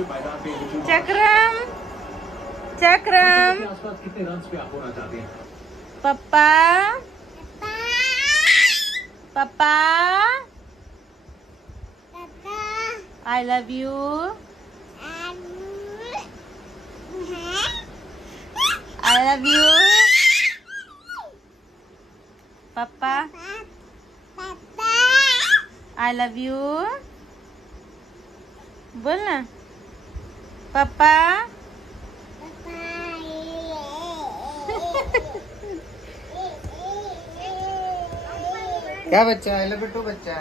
चक्रम चक्रम पप्पा पप्पा I love you. I love you. Papa. I love you. बोल ना पापा. क्या बच्चा? I love you too बच्चा.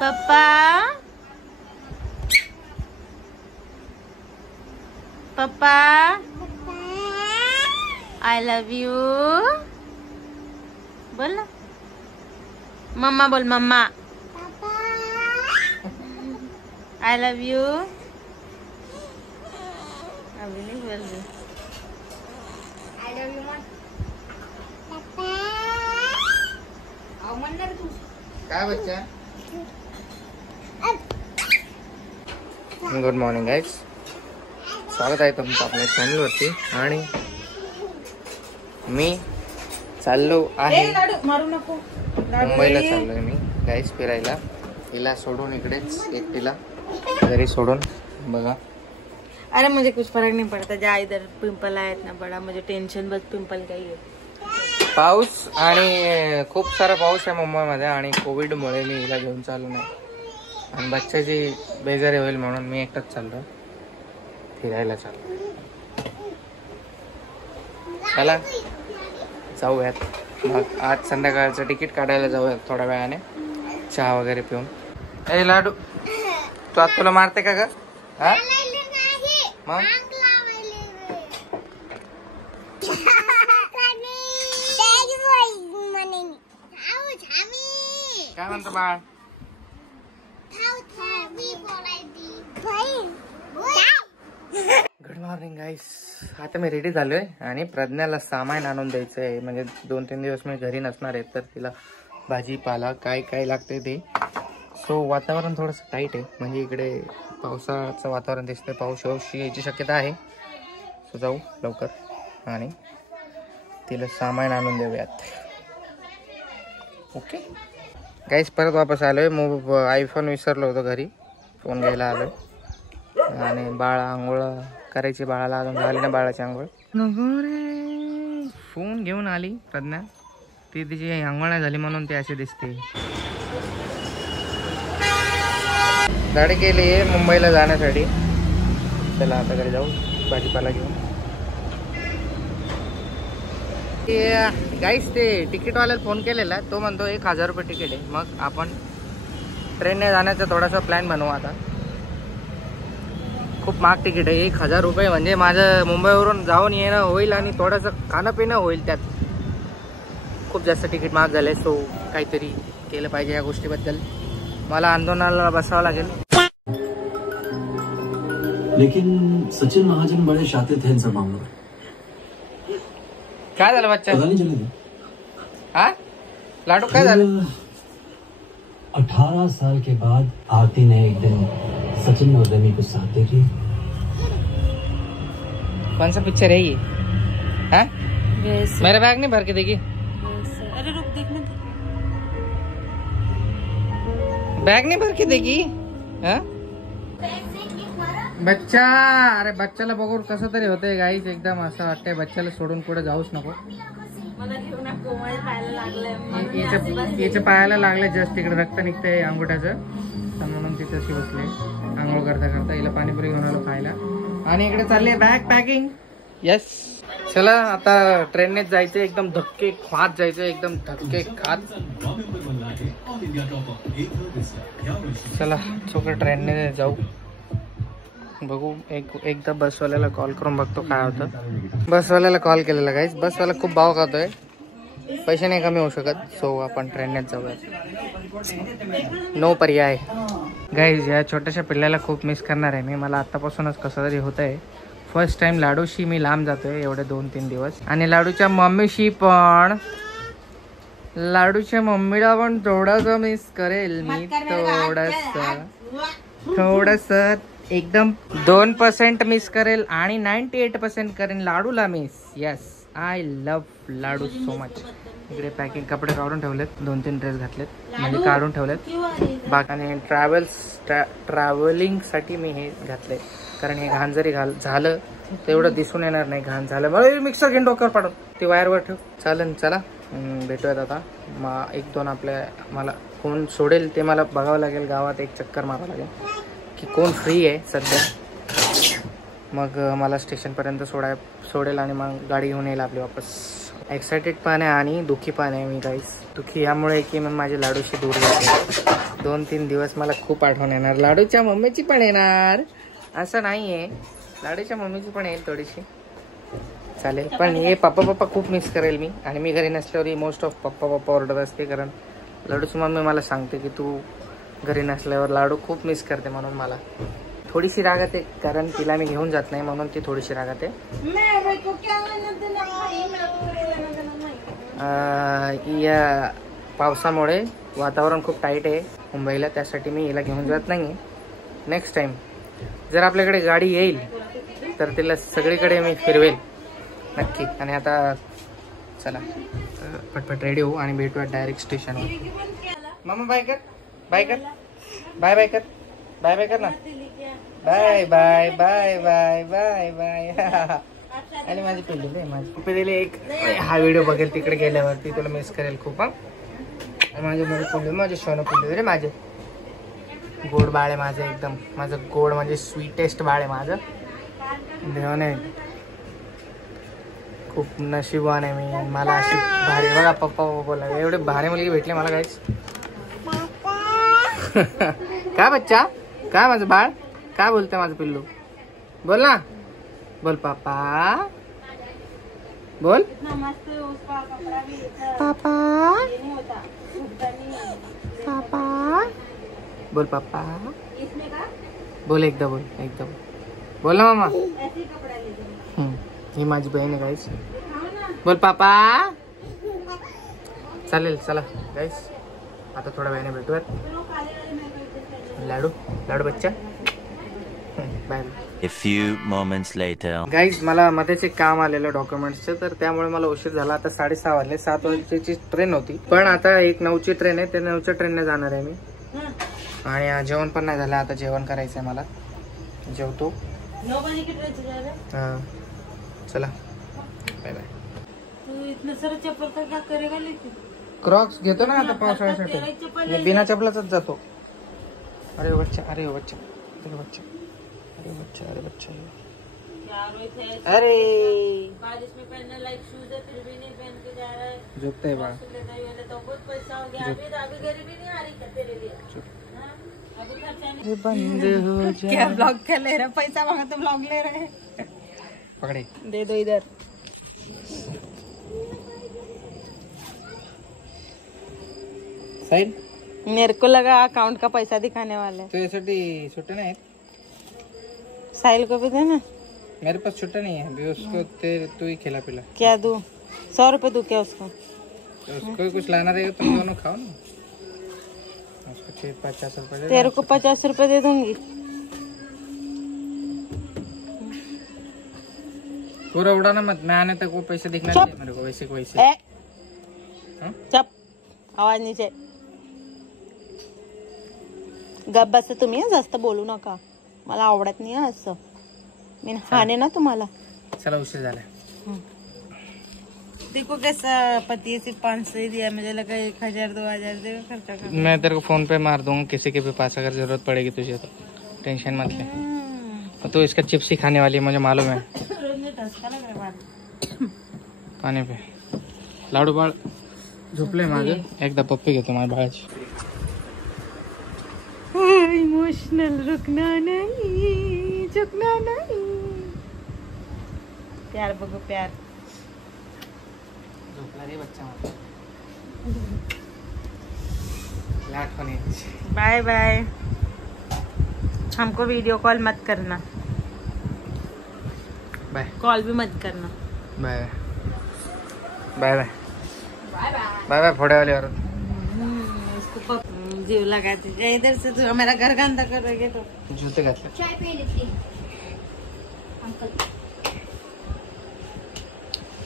पापा पापा I love you. बोल ना मम्मा बोल मम्मा. I love you. अभी नहीं बोल रही. I love you मत. आओ म्हणणार तू. काय बच्चा? Good morning guys. स्वागत आहे तुमचं आपल्या चॅनलवरती. आणि मी चाललो आहे मारू नको. मुंबईला चाललोय मी गाइस फिरायला. हिला सोडून इकडेच एकटीला घरी सोडून. बघा अरे मुझे कुछ फर्क नहीं पड़ता. जा इधर पिंपल आया इतना बड़ा. मुझे टेंशन बस पिंपल का ही है. पाऊस आणि खूप सारा पाऊस आहे मुंबईमध्ये. आणि कोविडमुळे मी हिला घेऊन चालू नाही. आणि बच्चाची बेजारी होईल म्हणून मी एकटाच चाललो फिरायला. चाललो चला जाऊयात. मग आज संध्याकाळचं तिकीट काढायला जाऊयात थोड्या वेळाने चहा वगैरे पिऊन. ए लाडू तू आज तुला मारते का ग? हा मग काय म्हणतो बाळ? गुड मॉर्निंग गाईस. आता मी रेडी झालोय आणि प्रज्ञाला सामान आणून द्यायचं आहे. म्हणजे 2-3 दिवस मी घरी नसणार आहे तर तिला भाजीपाला काय काय लागते ते. सो वातावरण थोडंसं टाईट आहे. म्हणजे इकडे पावसाचं वातावरण दिसतंय. पाऊस यायची शक्यता आहे. सो जाऊ लवकर आणि तिला सामान आणून देऊयात. ओके गाईस. परत वापस आलोय. मग आयफोन विसरलो होतो घरी. फोन घ्यायला आलोय. आणि बाळा आंघोळ करायची. बाळाला अजून झाली ना बाळाची आंघोळ. फोन घेऊन आली प्रज्ञा. ती तिची आंघोळ नाही झाली म्हणून ती अशी दिसते. गाडी केली आहे मुंबईला जाण्यासाठी. चला आता घरी जाऊ भाजीपाला घेऊन. गाईस ते तिकीटवाल्याला फोन केलेला. तो म्हणतो 1000 रुपये तिकीट आहे. मग आपण ट्रेनने जाण्याचा थोडासा प्लॅन बनवू. आता खूप महाग तिकीट आहे. 1000 रुपये म्हणजे माझं मुंबईवरून जाऊन येणं होईल आणि थोडंसं खाणं पिणं होईल. त्यात खूप जास्त तिकीट महाग झाले. सो काहीतरी केलं पाहिजे या गोष्टीबद्दल. मला आंदोलनाला बसावं लागेल. लेकिन सचिन महाजन बड़े शातिर थे इन सब मामलों में. काय झालं बच्चा? पता नहीं चले. हा लाडू काय झालं? 18 साल के बाद आरती ने एक दिन सचिन और रवि को साथ देखी. कौन सा पिक्चर है ये? हाँ? मेरा बैग नहीं भर के देगी. अरे रुक देखने. बैग नहीं भर के देगी. हाँ? बच्चा. अरे बच्चाला बघून कसं तरी होतंय गाईच. एकदम असं वाटतंय बच्चाला सोडून कुठे जाऊच नको. याच्या पायाला लागले जस्ट. तिकडे रक्त निघतंय अंगुठ्याचं. तर म्हणून तिथे अशी बसले आंघोळ करता करता. हिला पाणीपुरी घेऊन आलो खायला. आणि इकडे चालले बॅग पॅकिंग. येस चला आता ट्रेननेच जायचं. एकदम धक्के खात जायचं. एकदम धक्के खात. चला चोकर ट्रेनने जाऊ. बघू एकदा बसवाल्याला कॉल करून बघतो काय होतं. बसवाल्याला कॉल केलेला गाईज. बसवाला खूप भाव खातोय. पैसे नाही कमी होऊ शकत. सो आपण ट्रेननेच जाऊया. नो पर्याय. गाईज या छोट्याशा पिल्ल्याला खूप मिस करणार आहे मी. मला आत्तापासूनच कसं तरी होत आहे. फर्स्ट टाइम लाडूशी मी लांब जातोय एवढे 2-3 दिवस. आणि लाडूच्या मम्मीशी पण. लाडूच्या मम्मीला पण थोडंसं मिस करेल मी. थोडस एकदम 2% मिस करेल आणि 98% करेन लाडूला miss. Yes, I love laddoo so much. इकडे पॅकिंग कपडे काढून ठेवलेत, 2-3 ड्रेस घातलेत म्हणजे काढून ठेवलेत बाकी. आणि ट्रॅव्हलिंग साठी मी हे घातले, कारण हे घाण जरी झालं तेवढं दिसून येणार नाही. घाण झालं मिक्सर घेऊन डोक्यावर पाडून ते वायरवर ठेव. चालेल, चला भेटूयात आता. 1-2 आपल्या मला कोण सोडेल ते मला बघावं लागेल. गावात एक चक्कर मारावं लागेल की कोण फ्री आहे सध्या. मग मला स्टेशनपर्यंत सोडेल आणि मग गाडी घेऊन येईल आपली वापस. एक्सायटेड पण आहे आणि दुःखी पण आहे मी गाईस. दुःखी यामुळे की मग माझे लाडूशी दूर जाते. 2-3 दिवस मला खूप आठवण येणार. लाडूच्या मम्मीची पण येणार असं नाही आहे, लाडूच्या मम्मीची पण येईल थोडीशी. चालेल, पण हे पप्पा खूप मिस करेल मी. आणि मी घरी नसल्यावर मोस्ट ऑफ पप्पा ऑर्डर असते, कारण लाडूची मम्मी मला सांगते की तू घरी नसल्यावर लाडू खूप मिस करते, म्हणून मला थोडीशी रागत आहे. कारण तिला मी घेऊन जात नाही म्हणून ती थोडीशी रागत आहे. या पावसामुळे वातावरण खूप टाईट आहे मुंबईला, त्यासाठी मी हिला घेऊन जात नाही. नेक्स्ट टाइम जर आपल्याकडे गाडी येईल तर तिला सगळीकडे मी फिरवेल नक्की. आणि आता चला पटपट रेडी होऊ आणि भेटूया डायरेक्ट स्टेशनवर. मामा बाय कर, बाय कर, बाय बाय कर, बाय बाय कर ना. Bye bye bye bye bye bye. आणि माझी पिल्लू दे, माझी पिल्लू एक हा व्हिडिओ बघेल तिकडे गेल्यावरती, तुला मिस करेल खूप. माझे पिल्लू, माझे सोनं पिल्लू रे, माझे गोड बाळ आहे माझं, एकदम माझं गोड म्हणजे स्वीटेस्ट बाळ आहे माझं. देवाने खूप नशिबवान आहे मी. मला अशी भारी बघा पप्पा बोला, एवढे भारी मुलगी भेटले मला काहीच. काय बच्चा, काय माझं बाळ, काय बोलतंय माझं पिल्लू, बोल ना, बोल पापा, बोल पापा, पापा, बोल पापा, बोल एकदा, बोल एकदा, बोल ना मामा. ही माझी बहीण आहे गाईस, बोल पापा. चालेल, चला गाईस आता थोड्या वेळाने भेटूयात. लाडू लाडू बच्चा, bye. A few moments later. Guys मला मध्येच एक काम आलेलं डॉक्युमेंट्सचं, तर त्यामुळे मला उशीर झाला. आता 6:30 वाजले. 7 वाजेची ट्रेन होती, पण आता 9ची ट्रेन आहे, त्या 9च्या ट्रेनने जाणार आहे मी. आणि जेवण पण नाही झालं, आता जेवण करायचंय मला. जेवतो. हा चला, बाय बाय. क्रॉक्स घेतो ना आता पावसाळ्यासाठी, बिना चपलाचाच जातो. अरे बच्चा, अरे बच्चा, अरे बच्चा, अरे बच्चा, अरे बच्चा, अरे बारिश में पहनने लायक शूज है, फिर भी नहीं पहन के जा रहा है. झुकते बा, तो बहुत पैसा हो गया. अभी गरीबी नहीं आ रही तेरे लिए. अभी खर्चा नहीं. बंद हो जा. क्या ब्लॉग कर ले रहा, पैसा मांगा तो ब्लॉग ले रहे हैं. पकड़े, दे दो इधर. साहिल, मेरे को लगा अकाउंट का पैसा दिखाने वाले. तो ऐसे छुट्टे नहीं है. साहिल को भी देना. मेरे पास छुट्टा नहीं है अभी, उसको तू ही खिला पिला. क्या दूं, 100 रुपए दूं क्या उसको? तो उसको कुछ लाना रहेगा, तुम दोनों खाओ ना. उसको 50 रुपए. तेरे को 50 रुपए दे दूंगी. पूरा उड़ाना मत, मैं आने तक वो पैसे दिखना चाहिए मेरे को, वैसे वैसे. चप, आवाज नीचे. गप बसा तुम्ही, जास्त बोलू नका, मला आवडत नाही असं. मी हाने ना तुम्हाला. चला उशीर झाला. देखो कैसा पति सिर्फ 500 ही दिया, मुझे लगा 1000-2000 देगा खर्चा कर. मैं तेरे को फोन पे मार दूंगा किसी के भी पास, अगर जरूरत पड़ेगी तुझे तो टेंशन मत ले. तो तू इसका चिप्स ही खाने वाली है, मुझे मालूम है. पानी पे लाडू बाळ झोपले माझे. एकदा पप्पी घेतो माझ्या बाळाची. इमोशनल, रुकना नहीं, झुकना नहीं. प्यार बघो प्यार. झोपला रे बच्चा माझा. आठवण. Bye bye. हमको वीडियो कॉल मत करना. बाय. कॉल भी मत करना. Bye bye bye bye bye. फोड़े वाले और जीव लगा तुझे इधर से, तू मेरा घर गंदा करोगे तो। जूते घातले. चाय पे लेती अंकल.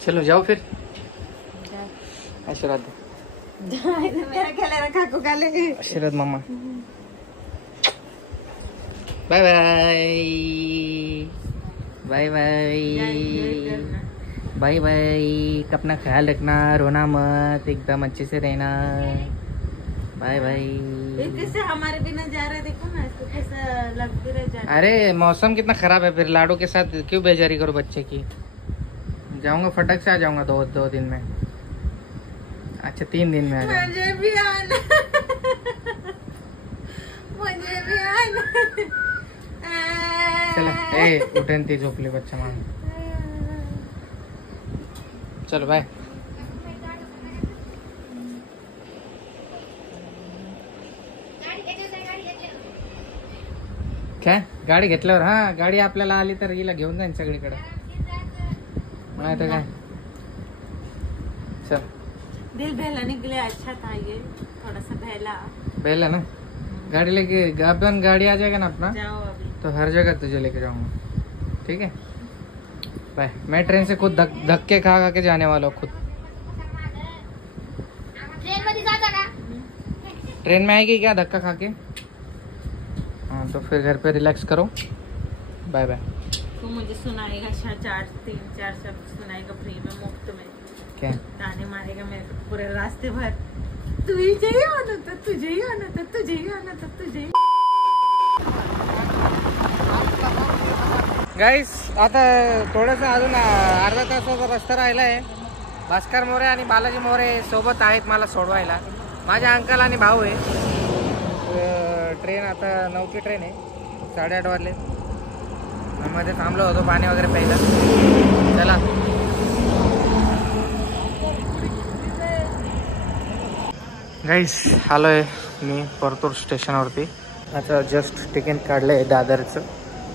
चलो जाओ फिर. आशीर्वाद दे. मेरा खेले रखा को गाले. आशीर्वाद mamma. Bye bye. Bye bye. Bye bye. अपना ख्याल रखना, रोना मत, एकदम अच्छे से रहना. Bye bye. कैसे हमारे बिना जा रहे, देखो ना इसको कैसा लगते रह जा. अरे मौसम कितना खराब है, फिर लाडो के साथ क्यों बेजारी करो बच्चे की. जाऊंगा फटक से आ जाऊंगा दो दिन में. अच्छा 3 दिन में आ जाऊंगा. मुझे भी आना. मुझे भी आना. चला ए उठेन ती झोपली बच्चा मागून. चलो बाय. काय गाडी घेतल्यावर, हा गाडी आपल्याला आली तर हिला घेऊन जाईन सगळीकडे. नाही तर काय. चल दिल बहलाने के लिए अच्छा था ये, थोड़ा सा बहला. पहले ना गाड़ी लेके, अपन गाड़ी आ जाएगा ना अपना, जाओ अभी. तो हर जगह तुझे लेके जाऊंगा. ठीक है बाय. मैं ट्रेन से खुद धक्के खा खा के जाने वाला हूँ खुद. ट्रेन मध्ये जाता का? ट्रेन में आएगी क्या धक्का खा के. हाँ तो फिर घर पे रिलैक्स करो. Bye bye. तू मुझे सुनाएगा 3-4 शब्द सुनाएगा फ्री में, मुफ्त में. क्या गाने मारेगा मेरे को पूरे रास्ते भर. तुझे ही आना था, तुझे ही आना था, तुझे ही आना था, तुझे ही. गाईस आता थोडंसं अजून अर्धा तासाचा रस्ता राहिला आहे. भास्कर मोरे आणि बालाजी मोरे सोबत आहेत मला सोडवायला. माझे अंकल आणि भाऊ आहे. ट्रेन आता 9ची ट्रेन आहे. 8:30 वाजले. मध्ये थांबलो होतो पाणी वगैरे प्यायला. चला गाईस आलोय मी परतूर स्टेशनवरती. आता जस्ट तिकीट काढलं आहे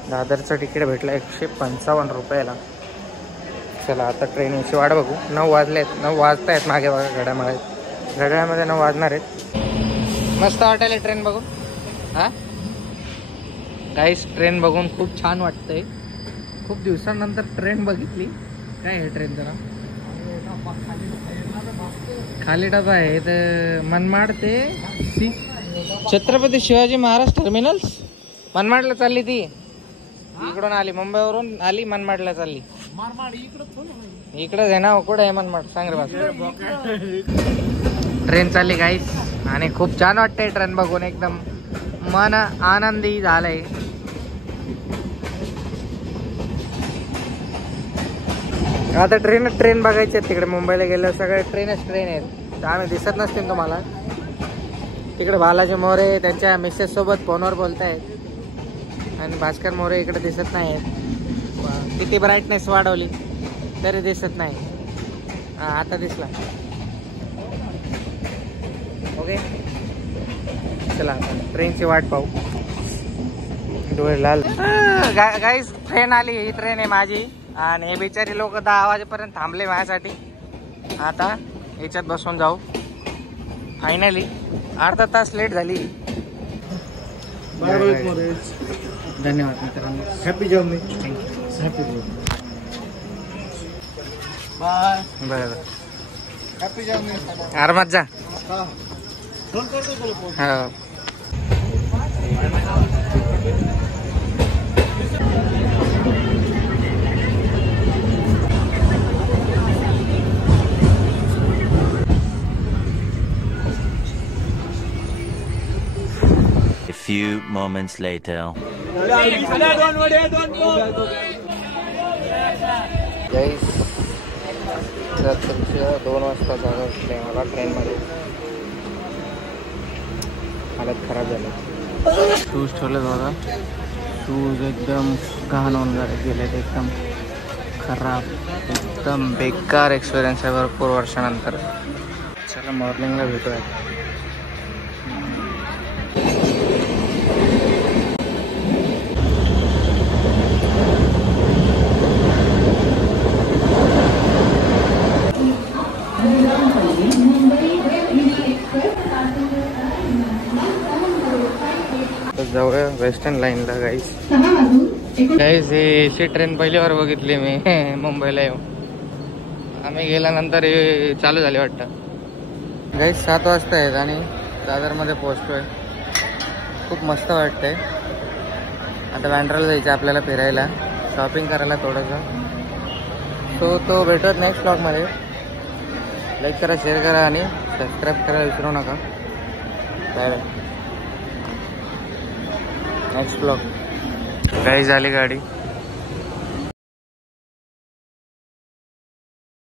दादरचं तिकीट भेटलं 155 रुपयाला. चला आता ट्रेनची वाट बघू. 9 वाजलेत. 9 वाजतायत मागे बघा घड्याळामध्ये 9 वाजणार आहेत. मस्त वाटायला ट्रेन बघून. हा गाईस ट्रेन बघून खूप छान वाटतंय. खूप दिवसांनंतर ट्रेन बघितली. काय आहे ट्रेन जरा खाली डबा आहे. तर मनमाड ते छत्रपती शिवाजी महाराज टर्मिनल्स. मनमाडला चालली ती. इकडून आली, मुंबईवरून आली, मनमाडला चालली. इकडंच आहे ना. कुठं आहे मनमाड सांग रे बस. ट्रेन चालली गाईस आणि खूप छान वाटतंय ट्रेन बघून. एकदम मन आनंदी झालंय. आता ट्रेन बघायची तिकडे. मुंबईला गेल्यावर सगळे ट्रेन आहेत. आम्ही दिसत नसतील तुम्हाला. तिकडे बालाजी मोरे त्यांच्या मिसेस सोबत फोनवर बोलतायत आणि भास्कर मोरे इकडे दिसत नाहीत. किती ब्राईटनेस वाढवली तरी दिसत नाही. आता दिसला. ओके चला ट्रेनची वाट पाहू. डोळे लाल. गाईस ट्रेन आली. ही ट्रेन आहे माझी आणि हे बिचारी लोक 10 वाजेपर्यंत थांबले माझ्यासाठी. आता याच्यात बसून जाऊ. फायनली अर्धा तास लेट झाली. धन्यवाद मित्रांनो. Happy journey. Thank you. Happy journey. बरं हॅपी जर्नी. आरामात जा. फोन करतो तुला फोन. हो. A few moments later. गाईस रात्रीच्या 2 वाजता जागा असते मला ट्रेनमध्ये. हालत खराब झाली. शूज ठेवले बघा. शूज एकदम घाण होऊन गेलेत. एकदम खराब. एकदम बेकार एक्सपिरियन्स आहे भरपूर वर्षानंतर. चला मॉर्निंगला भेटूया. वेस्टर्न लाईनला गाईस. गाईस ही एसी ट्रेन पहिली बार बघितली मी मुंबईला येऊन. आम्ही गेल्यानंतर हे चालू झाले वाटतं. गाईस 7 वाजता आहेत आणि दादरमध्ये पोहोचतोय. खूप मस्त वाटतंय. आता बँड्राला जायचं आपल्याला फिरायला, शॉपिंग करायला थोडंसं. तो भेटत नेक्स्ट ब्लॉगमध्ये. लाईक करा, शेअर करा आणि सबस्क्राईब करायला विसरू नका. Bye bye. Next blog. Guys झाली गाडी.